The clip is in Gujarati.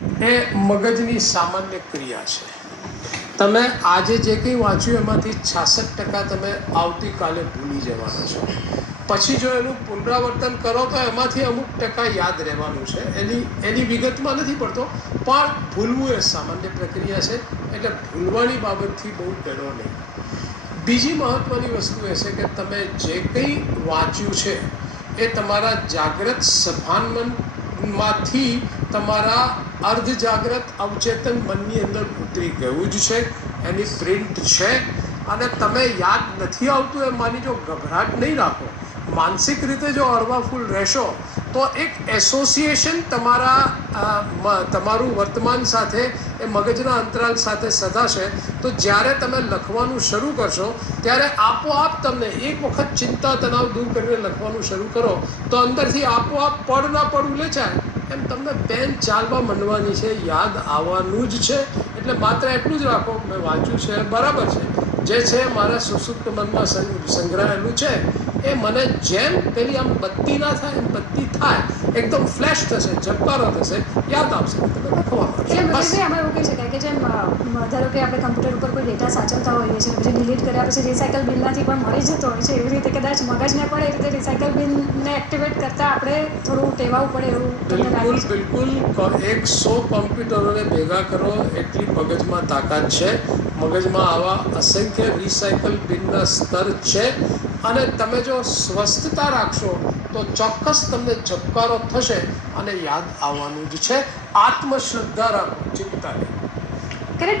એ મગજની સામાન્ય ક્રિયા છે. તમે આજે જે કંઈ વાંચ્યું એમાંથી 66% તમે આવતીકાલે ભૂલી જવાના છો. પછી જો એનું પુનરાવર્તન કરો તો એમાંથી અમુક ટકા યાદ રહેવાનું છે. એની વિગતમાં નથી પડતો, પણ ભૂલવું એ સામાન્ય પ્રક્રિયા છે. એટલે ભૂલવાની બાબતથી બહુ ડરો નહીં. બીજી મહત્ત્વની વસ્તુ એ છે કે તમે જે કંઈ વાંચ્યું છે એ તમારા જાગ્રત સભાનમાંથી તમારા અર્ધ જાગ્રત અવચેતન મનની અંદર ઉતરી ગયું જ છે. એની પ્રિન્ટ છે અને તમે યાદ નથી આવતું એ માની જો ગભરાટ નહીં રાખો. માનસિક રીતે જો હળવાફૂલ રહેશો તો એક એસોસિએશન તમારું વર્તમાન સાથે એ મગજના અંતરાલ સાથે સધાશે. તો જ્યારે તમે લખવાનું શરૂ કરશો ત્યારે આપોઆપ તમને એક વખત ચિંતા તણાવ દૂર કરીને લખવાનું શરૂ કરો તો અંદરથી આપોઆપ પડ ના પડ ઉલેચાય એમ તમને પેન ચાલવા માંડવાની છે, યાદ આવવાનું જ છે. એટલે માત્ર એટલું જ રાખો, મેં વાંચ્યું છે બરાબર છે, જે છે મારા સુસુપ્ત મનમાં સંગ્રહાયેલું છે એ મને જેમ પેલી આમ બત્તી ના થાય એમ બત્તી થાય, એકદમ ફ્લેશ થશે, ઝબકારો થશે, યાદ આવશે, તમે લખવાનું. એટલે મહેશભાઈ આમાં એવું કહી શકાય કે જેમ ધારો કે આપણે કમ્પ્યુટર ઉપર કોઈ ડેટા સાચવતા હોઈએ છીએ, પછી ડિલીટ કર્યા પછી રિસાયકલ બિનમાંથી પણ મળી જતો હોય છે, એવી રીતે કદાચ મગજને પણ એ રીતે રિસાયકલ બિનને એક્ટિવેટ કરતાં આપણે થોડું ટેવાવું પડે એવું તમને લાગે છે? બિલકુલ. 100 કોમ્પ્યુટરોને ભેગા કરો એટલી મગજમાં તાકાત છે. મગજમાં આવા અસંખ્ય રિસાયકલ બિનના સ્તર છે અને તમે જો સ્વસ્થતા રાખશો તો ચોક્કસ તમને ઝબકારો થશે અને યાદ આવવાનું જ છે. આત્મશ્રદ્ધા રાખો, ચિંતા નહીં. કિરીટભાઈ